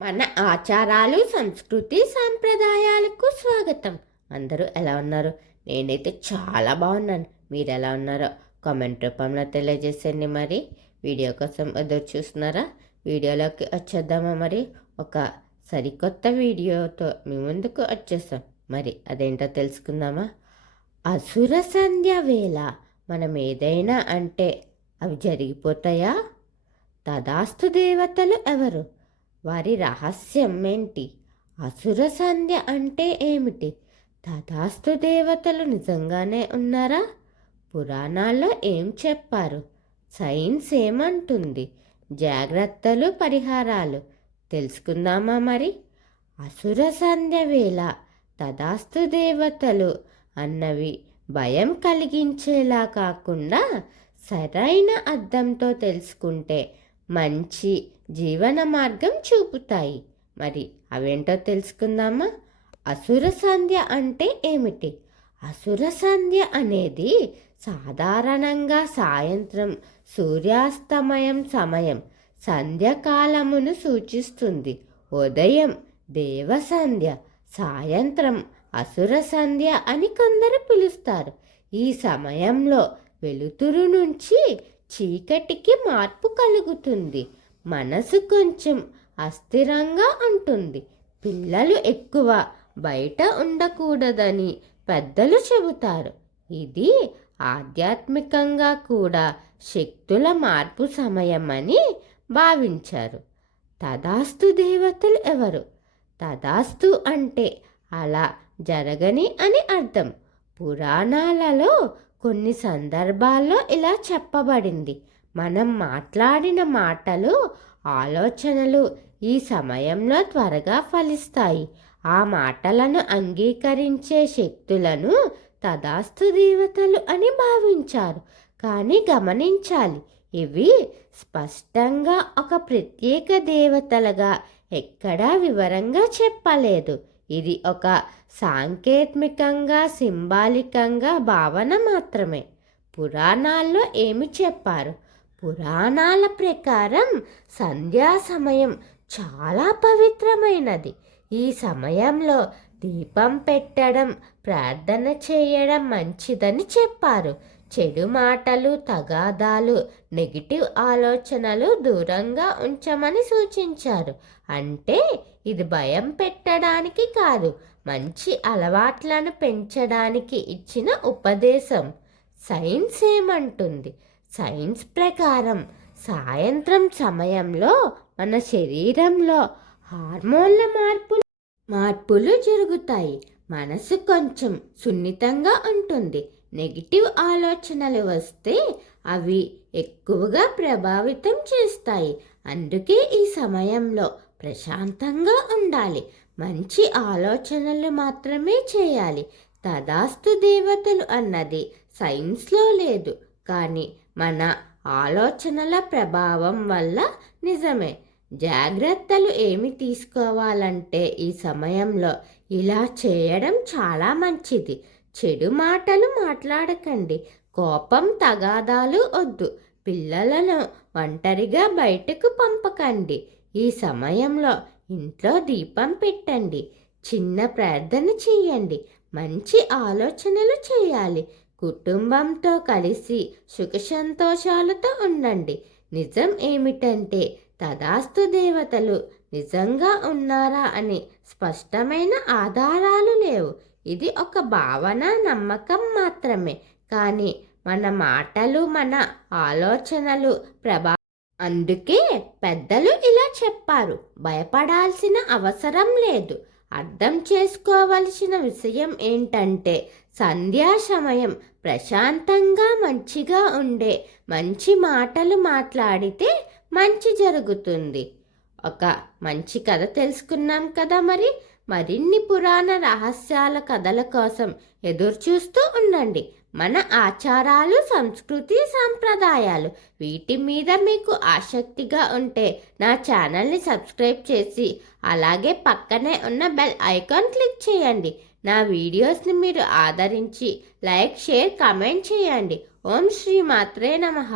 మన ఆచారాలు, సంస్కృతి, సాంప్రదాయాలకు స్వాగతం. అందరూ ఎలా ఉన్నారు? నేనైతే చాలా బాగున్నాను. మీరు ఎలా ఉన్నారో కామెంట్ రూపంలో తెలియజేసండి. మరి వీడియో కోసం ఎదురు చూస్తున్నారా? వీడియోలోకి వచ్చేద్దామా? మరి ఒక సరికొత్త వీడియోతో మీ ముందుకు వచ్చేసాం. మరి అదేంటో తెలుసుకుందామా? అసుర సంధ్య వేళ మనం ఏదైనా అంటే అవి జరిగిపోతాయా? తదాస్తు దేవతలు ఎవరు? వారి రహస్యం ఏంటి? అసుర సంధ్య అంటే ఏమిటి? తథాస్తు దేవతలు నిజంగానే ఉన్నారా? పురాణాల్లో ఏం చెప్పారు? సైన్స్ ఏమంటుంది? జాగ్రత్తలు, పరిహారాలు తెలుసుకుందామా మరి? అసుర సంధ్య వేళ తథాస్తు దేవతలు అన్నవి భయం కలిగించేలా కాకుండా సరైన అర్థంతో తెలుసుకుంటే మంచి జీవన మార్గం చూపుతాయి. మరి అవేంటో తెలుసుకుందామా? అసుర సంధ్య అంటే ఏమిటి? అసుర సంధ్య అనేది సాధారణంగా సాయంత్రం సూర్యాస్తమయం సమయం సంధ్యకాలమును సూచిస్తుంది. ఉదయం దేవ సంధ్య, సాయంత్రం అసుర సంధ్య అని కొందరు పిలుస్తారు. ఈ సమయంలో వెలుతురు నుంచి చీకటికి మార్పు కలుగుతుంది. మనసు కొంచెం అస్థిరంగా ఉంటుంది. పిల్లలు ఎక్కువ బయట ఉండకూడదని పెద్దలు చెబుతారు. ఇది ఆధ్యాత్మికంగా కూడా శక్తుల మార్పు సమయం అని భావించారు. తదాస్తు దేవతలు ఎవరు? తదాస్తు అంటే అలా జరగని అని అర్థం. పురాణాలలో కొన్ని సందర్భాల్లో ఇలా చెప్పబడింది. మనం మాట్లాడిన మాటలు, ఆలోచనలు ఈ సమయంలో త్వరగా ఫలిస్తాయి. ఆ మాటలను అంగీకరించే శక్తులను తదాస్తు దేవతలు అని భావించారు. కానీ గమనించాలి, ఇవి స్పష్టంగా ఒక ప్రత్యేక దేవతలుగా ఎక్కడా వివరంగా చెప్పలేదు. ఇది ఒక సాంకేతికంగా, సింబాలికంగా భావన మాత్రమే. పురాణాల్లో ఏమి చెప్పారు? పురాణాల ప్రకారం సంధ్యా సమయం చాలా పవిత్రమైనది. ఈ సమయంలో దీపం పెట్టడం, ప్రార్థన చేయడం మంచిదని చెప్పారు. చెడు మాటలు, తగాదాలు, నెగిటివ్ ఆలోచనలు దూరంగా ఉంచమని సూచించారు. అంటే ఇది భయం పెట్టడానికి కాదు, మంచి అలవాట్లను పెంచడానికి ఇచ్చిన ఉపదేశం. సైన్స్ ఏమంటుంది? సైన్స్ ప్రకారం సాయంత్రం సమయంలో మన శరీరంలో హార్మోన్ల మార్పులు జరుగుతాయి. మనసు కొంచెం సున్నితంగా ఉంటుంది. నెగిటివ్ ఆలోచనలు వస్తే అవి ఎక్కువగా ప్రభావితం చేస్తాయి. అందుకే ఈ సమయంలో ప్రశాంతంగా ఉండాలి. మంచి ఆలోచనలు మాత్రమే చేయాలి. తదాస్తు దేవతలు అన్నది సైన్స్లో లేదు, కానీ మన ఆలోచనల ప్రభావం వల్ల నిజమే. జాగ్రత్తలు ఏమి తీసుకోవాలంటే ఈ సమయంలో ఇలా చేయడం చాలా మంచిది. చెడు మాటలు మాట్లాడకండి. కోపం, తగాదాలు వద్దు. పిల్లలను ఒంటరిగా బయటకు పంపకండి. ఈ సమయంలో ఇంట్లో దీపం పెట్టండి. చిన్న ప్రార్థన చేయండి. మంచి ఆలోచనలు చేయాలి. కుటుంబంతో కలిసి సుఖ సంతోషాలతో ఉండండి. నిజం ఏమిటంటే తదాస్తు దేవతలు నిజంగా ఉన్నారా అని స్పష్టమైన ఆధారాలు లేవు. ఇది ఒక భావన, నమ్మకం మాత్రమే. కానీ మన మాటలు, మన ఆలోచనలు అందుకే పెద్దలు ఇలా చెప్పారు. భయపడాల్సిన అవసరం లేదు. అర్థం చేసుకోవలసిన విషయం ఏంటంటే సంధ్యా సమయం ప్రశాంతంగా, మంచిగా ఉండే మంచి మాటలు మాట్లాడితే మంచి జరుగుతుంది. ఒక మంచి కథ తెలుసుకున్నాం కదా. మరిన్ని పురాణ రహస్యాల కథల కోసం ఎదురు చూస్తూ ఉండండి. మన ఆచారాలు, సంస్కృతి, సాంప్రదాయాలు వీటి మీద మీకు ఆసక్తిగా ఉంటే నా ఛానల్ని సబ్స్క్రైబ్ చేసి అలాగే పక్కనే ఉన్న బెల్ ఐకాన్ క్లిక్ చేయండి. నా వీడియోస్ని మీరు ఆదరించి లైక్, షేర్, కామెంట్ చేయండి. ఓం శ్రీ మాత్రే నమః.